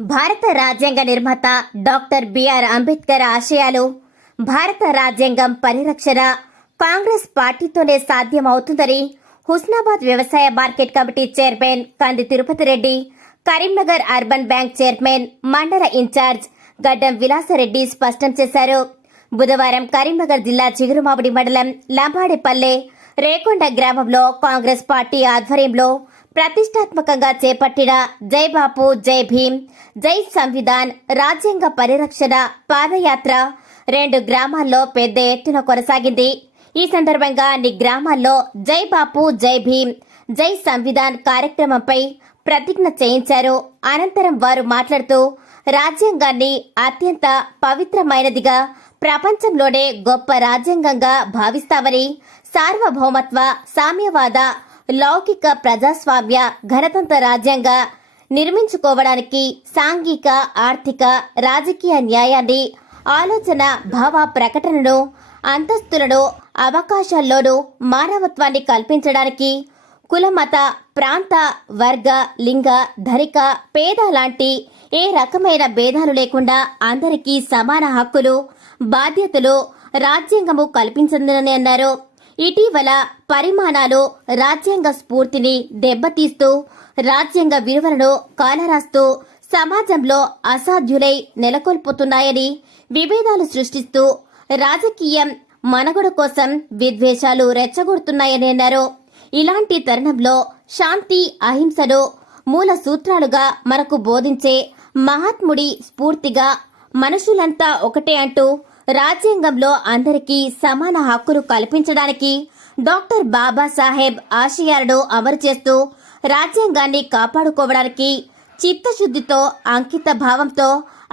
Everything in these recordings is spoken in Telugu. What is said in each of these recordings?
భారత రాజ్యాంగ నిర్మాత డాక్టర్ బిఆర్ అంబేద్కర్ ఆశయాలు భారత రాజ్యాంగం పరిరక్షణ కాంగ్రెస్ పార్టీతోనే సాధ్యమవుతుందని హుస్నాబాద్ వ్యవసాయ market committee chairman Kandi Tirupati Reddy Karimnagar urban bank chairman మండల ఇన్ఛార్జ్ గడ్డం విలాసరెడ్డి స్పష్టం చేశారు. బుధవారం కరీంనగర్ జిల్లా చిగురుమామిడి మండలం లంబాడిపల్లె రేకొండ గ్రామంలో కాంగ్రెస్ పార్టీ ఆధ్వర్యంలో ప్రతిష్టాత్మకంగా చేపట్టిన జై బాపు జై భీమ్ జై సంవిధాన్ రాజ్యాంగ పరిరక్షణ పాదయాత్ర రెండు గ్రామాల్లో పెద్ద ఎత్తున కొనసాగింది. ఈ సందర్భంగా అన్ని గ్రామాల్లో జై బాపు జై భీమ్ జై సంవిధాన్ కార్యక్రమంపై ప్రతిజ్ఞ చేయించారు. అనంతరం వారు మాట్లాడుతూ రాజ్యాంగాన్ని అత్యంత పవిత్రమైనదిగా ప్రపంచంలోనే గొప్ప రాజ్యాంగంగా భావిస్తామని సార్వభౌమత్వ సామ్యవాద లౌకిక ప్రజాస్వామ్య గణతంత్ర రాజ్యాంగ నిర్మించుకోవడానికి సాంఘిక ఆర్థిక రాజకీయ న్యాయాన్ని ఆలోచన భావ ప్రకటనను అంతస్తులను అవకాశాల్లోనూ మానవత్వాన్ని కల్పించడానికి కులమత ప్రాంత వర్గ లింగ ధనిక పేద లాంటి ఏ రకమైన భేదాలు లేకుండా అందరికీ సమాన హక్కులు బాధ్యతలు రాజ్యాంగము కల్పించిందని అన్నారు. ఇటీవల పరిమాణాలు రాజ్యాంగ స్ఫూర్తిని దెబ్బతీస్తూ రాజ్యాంగ విలువలను కాలరాస్తూ సమాజంలో అసాధ్యులై నెలకొల్పుతున్నాయని విభేదాలు సృష్టిస్తూ రాజకీయం మనుగడ కోసం విద్వేషాలు రెచ్చగొడుతున్నాయని అన్నారు. ఇలాంటి తరుణంలో శాంతి అహింసలు మూల సూత్రాలుగా మనకు బోధించే మహాత్ముడి స్ఫూర్తిగా మనుషులంతా ఒకటే అంటూ రాజ్యాంగంలో అందరికీ సమాన హక్కులు కల్పించడానికి డాక్టర్ బాబాసాహెబ్ ఆశయాలను అమరు చేస్తూ రాజ్యాంగాన్ని కాపాడుకోవడానికి చిత్తశుద్ధితో అంకిత భావంతో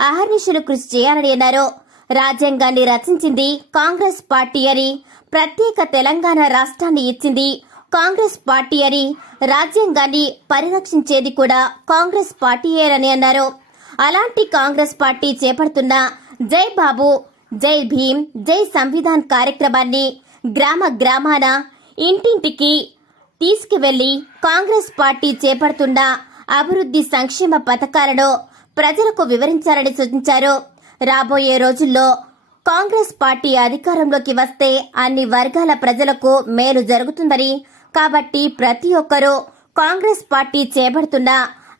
అహర్నిశలు కృషి చేయాలని అన్నారు. రాజ్యాంగాన్ని రచించింది కాంగ్రెస్ పార్టీ అని ప్రత్యేక తెలంగాణ రాష్ట్రాన్ని ఇచ్చింది కాంగ్రెస్ పార్టీ అని రాజ్యాంగాన్ని పరిరక్షించేది కూడా కాంగ్రెస్ పార్టీయేనని అన్నారు. అలాంటి కాంగ్రెస్ పార్టీ చేపడుతున్న జై బాబు జై భీమ్ జై సంవిధాన్ కార్యక్రమాన్ని గ్రామ గ్రామాన ఇంటింటికి తీసుకువెళ్ళి కాంగ్రెస్ పార్టీ చేపడుతున్న అభివృద్ధి సంక్షేమ పథకాలను ప్రజలకు వివరించాలని సూచించారు. రాబోయే రోజుల్లో కాంగ్రెస్ పార్టీ అధికారంలోకి వస్తే అన్ని వర్గాల ప్రజలకు మేలు జరుగుతుందని కాబట్టి ప్రతి ఒక్కరూ కాంగ్రెస్ పార్టీ చేపడుతున్న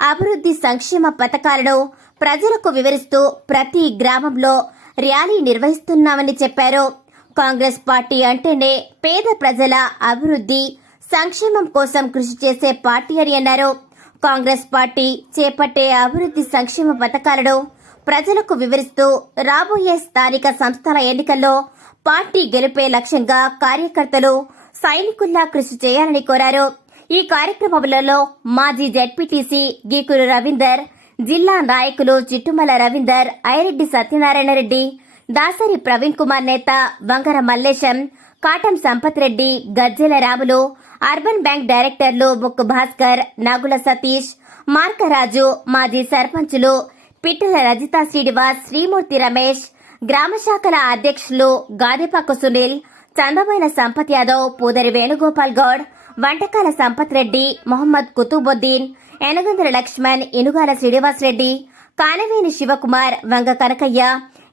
అభివృద్ధి సంక్షేమ పథకాలను ప్రజలకు వివరిస్తూ ప్రతి గ్రామంలో ర్యాలీ నిర్వహిస్తున్నామని చెప్పారు. కాంగ్రెస్ పార్టీ అంటేనే పేద ప్రజల అభివృద్ధి సంక్షేమం కోసం కృషి చేసే పార్టీ అని అన్నారు. కాంగ్రెస్ పార్టీ చేపట్టే అభివృద్ధి సంక్షేమ పథకాలను ప్రజలకు వివరిస్తూ రాబోయే స్థానిక సంస్థల ఎన్నికల్లో పార్టీ గెలిపే లక్ష్యంగా కార్యకర్తలు సైనికుల్లా కృషి చేయాలని కోరారు. ఈ కార్యక్రమంలో మాజీ జెడ్పీటీసీ గీకురు రవీందర్ జిల్లా నాయకులు చిట్టుమల రవీందర్ ఐరెడ్డి సత్యనారాయణ రెడ్డి దాసరి ప్రవీణ్ కుమార్ నేత వంగర మల్లేశం కాటం సంపత్ రెడ్డి గజ్జెల రాములు అర్బన్ బ్యాంక్ డైరెక్టర్లు ముక్కు భాస్కర్ నాగుల సతీష్ మార్కరాజు మాజీ సర్పంచులు పిట్టల రజిత శ్రీనివాస్ శ్రీమూర్తి రమేష్ గ్రామ శాఖల అధ్యక్షులు గాదిపాకు సునీల్ చందమైన సంపత్ యాదవ్ పూదరి వేణుగోపాల్ గౌడ్ వంటకాల సంపత్ రెడ్డి మొహమ్మద్ కుతుబుద్దీన్ ఎనగందర లక్ష్మణ్ ఇనుగాల శ్రీనివాస్ రెడ్డి కానవేని శివకుమార్ వంగ కనకయ్య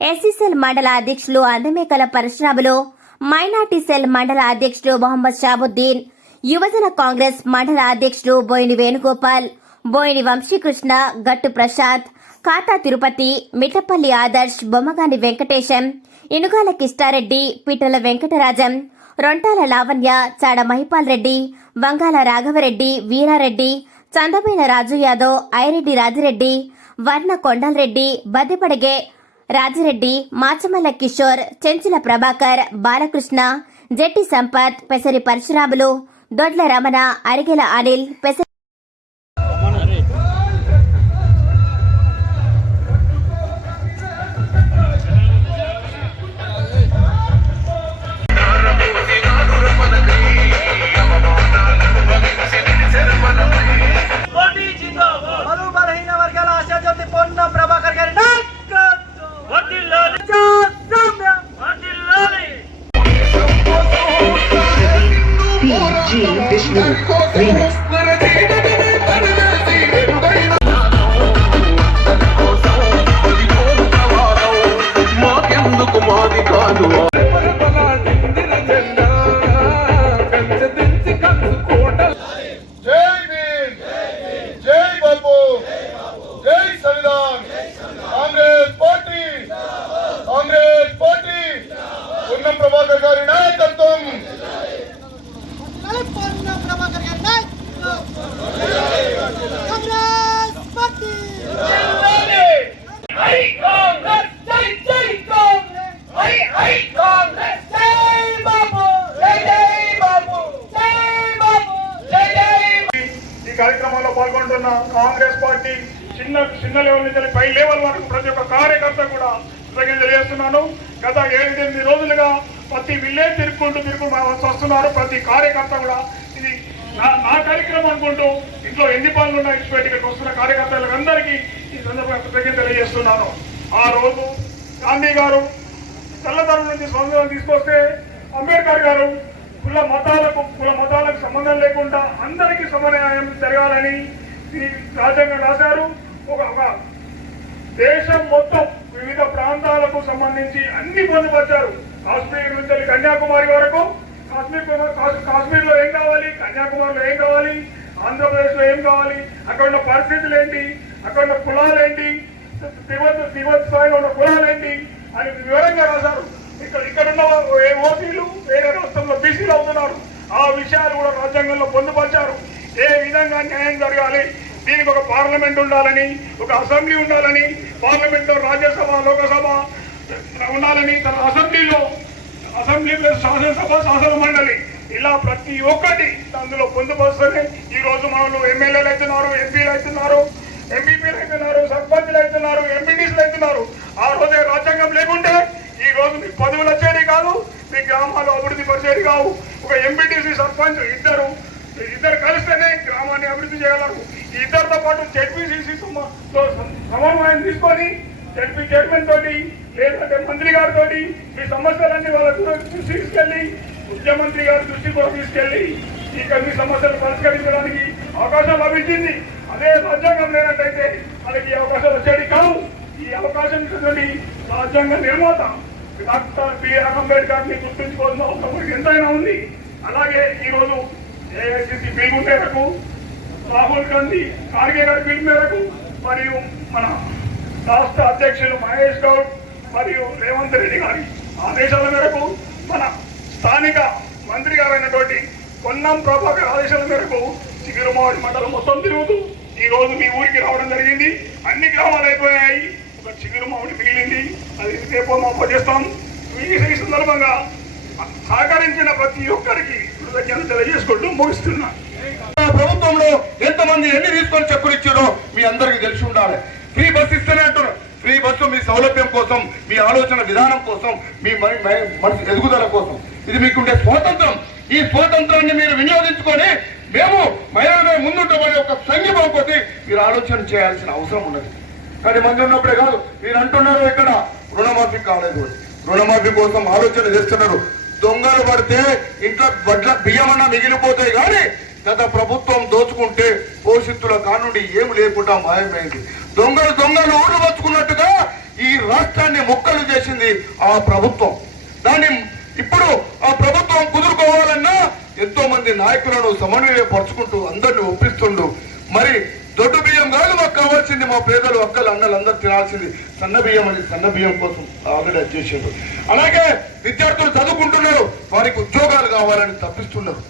ఎస్సీసెల్ మండల అధ్యక్షులు అందమేకల పరశురాములు మైనార్టీ సెల్ మండల అధ్యక్షుడు మొహమ్మద్ షాబుద్దీన్ యువజన కాంగ్రెస్ మండల అధ్యక్షుడు బోయిని వేణుగోపాల్ బోయిని వంశీకృష్ణ గట్టు ప్రసాద్ ఖాతా తిరుపతి మిట్టపల్లి ఆదర్శ్ బొమ్మగాని వెంకటేశం ఇనుగాల కిష్టారెడ్డి పిట్టల వెంకటరాజం రొంటాల లావణ్య చాడ మహిపాల్ రెడ్డి వంగాల రాఘవరెడ్డి వీరారెడ్డి చందమైన రాజు యాదవ్ ఐరెడ్డి రాజిరెడ్డి వర్ణ కొండలరెడ్డి బద్దెపడగే రాజిరెడ్డి మాచమల్ల కిషోర్ చెంచుల ప్రభాకర్ బాలకృష్ణ జెట్టి సంపత్ పెసరి పరశురాములు దొడ్ల రమణ అరిగెల అనిల్ పెసరి Let's. కార్యక్రమంలో కాంగ్రెస్ పార్టీ చిన్న చిన్న లెవెల్ నుంచి పై లెవెల్ వరకు ప్రతి ఒక్క కార్యకర్త కూడా కృతజ్ఞతలు తెలియజేస్తున్నాను. గత ఏడెనిమిది రోజులుగా ప్రతి విలేజ్ తిరుక్కుంటూ తిరుక్కుంటూ వస్తున్నారు. ప్రతి కార్యకర్త కూడా ఇది నా నా కార్యక్రమం అనుకుంటూ ఇంట్లో ఎన్ని పనులు ఉన్నాయి ఇక్కడికి వస్తున్న కార్యకర్తలకు అందరికీ ఈ సందర్భంగా కృతజ్ఞత తెలియజేస్తున్నాను. ఆ రోజు గాంధీ గారు తెల్లదారు నుంచి స్వాతంత్రం తీసుకొస్తే అంబేద్కర్ గారు కుల మతాలకు కుల మతాలకు సంబంధం లేకుండా అందరికీ సమన్యాయం జరగాలని రాజ్యాంగం రాశారు. ఒక ఒక దేశం మొత్తం వివిధ ప్రాంతాలకు సంబంధించి అన్ని పొందుపరిచారు. కాశ్మీర్ నుంచి కన్యాకుమారి వరకు. కాశ్మీర్ కాశ్మీర్లో ఏం కావాలి? కన్యాకుమారిలో ఏం కావాలి? ఆంధ్రప్రదేశ్లో ఏం కావాలి? అక్కడ ఉన్న పరిస్థితులు ఏంటి? అక్కడ ఉన్న కులాలు ఏంటి? దిగువత్ దివత్ స్థాయిలో ఉన్న కులాలు ఏంటి? అని వివరంగా రాశారు. ఇక్కడ ఇక్కడ ఉన్న ఓసీలు వేరే రాష్ట్రంలో బీసీలు అవుతున్నారు. ఆ విషయాలు కూడా రాజ్యాంగంలో పొందుపరిచారు. ఏ విధంగా న్యాయం జరగాలి? దీనికి ఒక పార్లమెంట్ ఉండాలని ఒక అసెంబ్లీ ఉండాలని పార్లమెంట్లో రాజ్యసభ లోకసభ ఉండాలని తన అసెంబ్లీలో అసెంబ్లీ శాసనసభ శాసన మండలి. ఇలా ప్రతి ఒక్కటి అందులో పొందుపరుస్తూనే ఈ రోజు మనలో ఎమ్మెల్యేలు అవుతున్నారు ఎంపీలు అవుతున్నారు ఎంపీపీలు అవుతున్నారు సర్పంచ్లు అవుతున్నారు ఎంపీడీసీలు అవుతున్నారు. ఆ రోజే రాజ్యాంగం లేకుంటే ఈ రోజు మీకు పదవులు వచ్చేది కాదు మీ గ్రామాలు అభివృద్ధి పరిచేది కావు. ఒక ఎంపీటీసీ సర్పంచ్ ఇద్దరు ఇద్దరు కలిస్తేనే గ్రామాన్ని అభివృద్ధి చేయగలరు ఇద్దరితో పాటు జెడ్పీసీసీ సమన్వయం తీసుకొని జడ్పీ చైర్మన్ తోటి లేదంటే మంత్రి గారితో ఈ సమస్యలన్నీ వాళ్ళ దృష్టికి తీసుకెళ్ళి ముఖ్యమంత్రి గారి దృష్టి కూడా తీసుకెళ్ళి ఈ కొన్ని సమస్యలు పరిష్కరించడానికి అవకాశం లభించింది. అదే రాజ్యాంగం లేనట్టయితే వాళ్ళకి ఈ అవకాశాలు వచ్చేది కాదు ఈ అవకాశం ఇచ్చినటువంటి రాజ్యాంగ నిర్మాత డాక్టర్ బిఆర్ అంబేద్కర్ని గుర్తుంచుకోవాల్సిన అవసరం ఎంతైనా ఉంది. అలాగే ఈరోజు ఏఐసిసి పిలుపు మేరకు రాహుల్ గాంధీ ఖార్గే గారి పిలుపు మేరకు మరియు మన రాష్ట్ర అధ్యక్షులు మహేష్ గౌడ్ మరియు రేవంత్ రెడ్డి గారి ఆదేశాల మేరకు మన స్థానిక మంత్రి గారైనటువంటి కొన్నం ప్రభాకర్ ఆదేశాల మేరకు చిగురుమావడి మండలం మొత్తం తిరుగుతూ ఈ రోజు మీ ఊరికి రావడం జరిగింది. అన్ని గ్రామాలు అయిపోయాయి. ఒక చిగురుమావడి మిగిలింది. అది రేపు మా చేస్తాం. ఈ సందర్భంగా సహకరించిన ప్రతి ఒక్కరికి కృతజ్ఞతలు తెలియజేసుకుంటూ ముగిస్తున్నా. ప్రభుత్వంలో ఎంతమంది ఎన్ని తీసుకొని చెక్కులు ఇచ్చారో మీ అందరికీ తెలిసి ఉండాలి. ఫ్రీ బస్ ఇస్తేనే అంటున్నారు. ఫ్రీ బస్సు మీ సౌలభ్యం కోసం మీ ఆలోచన విధానం కోసం మీ మనసు ఎదుగుదల కోసం. ఇది మీకుండే స్వాతంత్రం. ఈ స్వాతంత్రాన్ని మీరు వినియోగించుకొని మేము మహిళలమే ముందుంటామని ఒక సంఘీభావం పోతే మీరు ఆలోచన చేయాల్సిన అవసరం ఉన్నది. కానీ మంది ఉన్నప్పుడే కాదు మీరు అంటున్నారు ఇక్కడ రుణమాఫీ కాలేదు. రుణమాఫీ కోసం ఆలోచన చేస్తున్నారు. దొంగలు పడితే ఇంట్లో వడ్ల బియ్యమన్నా మిగిలిపోతాయి కానీ గత ప్రభుత్వం దోచుకుంటే పోషితుల కానుండి ఏమి లేకుండా మాయమైంది. దొంగలు దొంగలు ఊరు పచ్చుకున్నట్టుగా ఈ రాష్ట్రాన్ని మొక్కలు చేసింది ఆ ప్రభుత్వం. దాన్ని ఇప్పుడు ఆ ప్రభుత్వం కుదురుకోవాలన్నా ఎంతో మంది నాయకులను సమన్వయపరుచుకుంటూ అందరిని ఒప్పిస్తుండు. మరి దొడ్డు బియ్యం కాదు మాకు కావాల్సింది. మా పేదలు అక్కలు అన్నలు అందరూ తినాల్సింది. సన్న బియ్యం అని సన్న బియ్యం కోసం ఆల్రెడీ వచ్చేసారు అలాగే విద్యార్థులు చదువుకుంటున్నారు. వారికి ఉద్యోగాలు కావాలని తప్పిస్తున్నారు.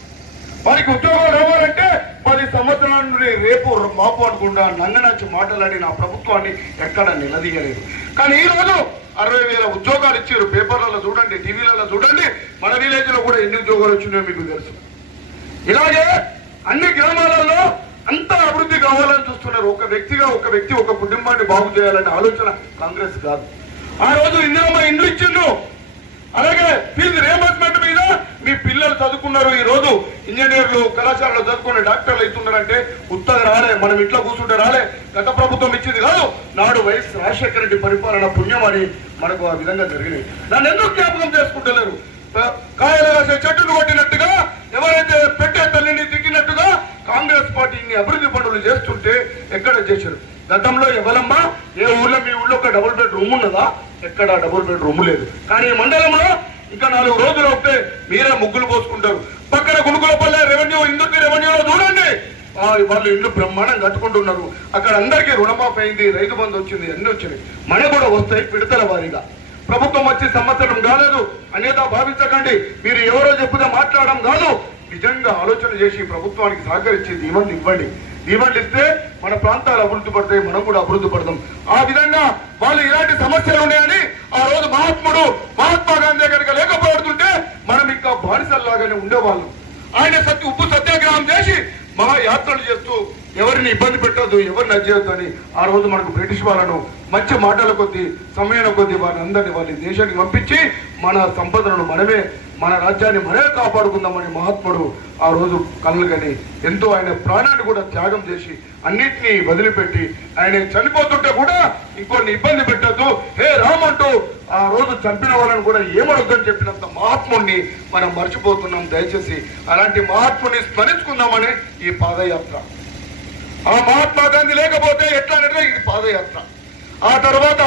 వారికి ఉద్యోగాలు రావాలంటే పది సంవత్సరాల నుండి రేపు మాపు అనుకుండా నంగనాచి మాటలాడి నా ప్రభుత్వాన్ని ఎక్కడ నిలదీయలేదు. కానీ ఈ రోజు అరవై వేల ఉద్యోగాలు ఇచ్చారు. పేపర్లలో చూడండి టీవీలలో చూడండి. మన విలేజ్లో కూడా ఎన్ని ఉద్యోగాలు వచ్చినాయో మీకు తెలుసు. ఇలాగే అన్ని గ్రామాలలో అంత అభివృద్ధి కావాలని చూస్తున్నారు. ఒక వ్యక్తిగా ఒక వ్యక్తి ఒక కుటుంబాన్ని బాగు చేయాలనే ఆలోచన కాంగ్రెస్ కాదు. ఆ రోజు ఇందిరమ్మ ఇండ్లు ఇచ్చిండ్రు. అలాగే ఫీజు రియంబర్స్మెంట్ మీద మీ పిల్లలు చదువుకున్నారు. ఈ రోజు ఇంజనీర్లు కళాశాలలో చదువుకునే డాక్టర్లు అవుతున్నారంటే ఉత్తగా రాలే మనం ఇంట్లో కూర్చుంటే రాలే. గత ప్రభుత్వం ఇచ్చింది కాదు. నాడు వైఎస్ రాజశేఖర రెడ్డి పరిపాలన పుణ్యం అని మనకు ఆ విధంగా జరిగినాయి నన్ను ఎందుకు జ్ఞాపకం చేసుకుంటలేరు? కాయలు చెట్టును కొట్టినట్టుగా ఎవరైతే పెట్టి కాంగ్రెస్ పార్టీ ఇన్ని అభివృద్ధి పనులు చేస్తుంటే ఎక్కడ చేశారు? గతంలో ఎవరమ్మా? ఏ ఊర్లో మీ ఊళ్ళో ఒక డబుల్ బెడ్ రూమ్ ఉన్నదా? ఎక్కడ డబుల్ బెడ్ రూమ్ లేదు. కానీ ఈ మండలంలో ఇంకా నాలుగు రోజులు వస్తే మీరే ముగ్గులు పోసుకుంటారు. పక్కన గుణుకులపల్లె రెవెన్యూ ఇందుకు రెవెన్యూలో చూడండి. వాళ్ళు ఇల్లు బ్రహ్మాండం కట్టుకుంటున్నారు. అక్కడ అందరికీ రుణమాఫీ అయింది రైతు బంధు వచ్చింది అన్ని వచ్చినాయి. మన కూడా వస్తాయి పిడతల వారీగా. ప్రభుత్వం వచ్చి సంవత్సరం కాలేదు. అన్యత భావించకండి. మీరు ఎవరో చెప్పుదే మాట్లాడడం కాదు. నిజంగా ఆలోచన చేసి ప్రభుత్వానికి సహకరించి దీవెనలు ఇవ్వండి. దీవెనలు ఇస్తే మన ప్రాంతాలు అభివృద్ధి పడతాయి మనం కూడా అభివృద్ధి పడతాం. ఆ విధంగా వాళ్ళు ఇలాంటి సమస్యలు ఉన్నాయని ఆ రోజు మహాత్ముడు మహాత్మా గాంధీ కనుక లేకపోతుంటే మనం ఇంకా బానిసల్లాగానే ఉండేవాళ్ళం. ఆయన సత్య ఉప్పు సత్యాగ్రహం చేసి మహాయాత్రలు చేస్తూ ఎవరిని ఇబ్బంది పెట్టొద్దు ఎవరిని అజ్జేయొద్దు అని ఆ రోజు మనకు బ్రిటిష్ వాళ్ళను మంచి మాటల కొద్దీ సమయాల కొద్దీ వారిని అందరినీ వాళ్ళ దేశానికి పంపించి మన సంపదలను మనమే మన రాజ్యాన్ని మనమే కాపాడుకుందామని మహాత్ముడు ఆ రోజు కలలుగని ఎంతో ఆయన ప్రాణాన్ని కూడా త్యాగం చేసి అన్నిటినీ వదిలిపెట్టి ఆయన చనిపోతుంటే కూడా ఇంకొన్ని ఇబ్బంది పెట్టద్దు. హే రామ్ అంటూ ఆ రోజు చంపిన వాళ్ళని కూడా ఏమనొద్దని చెప్పినంత మహాత్ముడిని మనం మర్చిపోతున్నాం. దయచేసి అలాంటి మహాత్ముడిని స్మరించుకుందామని ఈ పాదయాత్ర. ఆ మహాత్మా గాంధీ లేకపోతే ఎట్లా అంటే ఇది పాదయాత్ర ఆ తర్వాత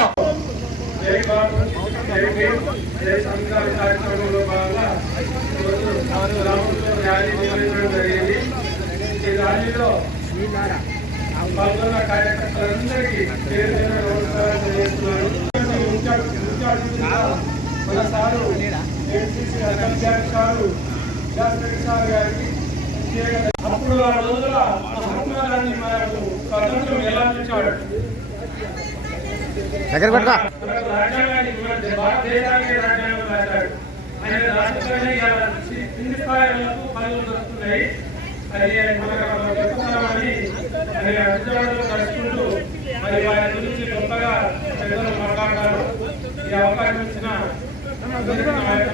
పాల్గొన్న కార్యకర్తలందరికీ పేరు సారు అధ్యక్షులు శాస్త్రి సార్ గారికి అప్పుడు ఆ రోజుల మనకు స్వతంత్రం ఎలా ఇచ్చాడు మనకు రాజ్యాంగాన్ని ఇవ్వండి. భారతదేశానికి రాజ్యాంగం రాశాడు. ఆయన రాష్ట్రంలోనే ఇవాళ కింది స్థాయిలకు పనులు అది గొప్పతనమని మరి వారి గురించి గొప్పగా పెద్దలు మాట్లాడతారు. ఈ అవకాశం ఇచ్చిన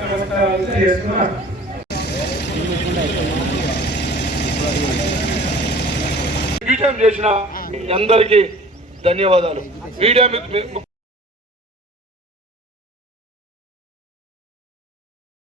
నమస్కారాలు తెలియజేస్తున్నాను. విజయం చేసిన అందరికీ ధన్యవాదాలు. మీడియా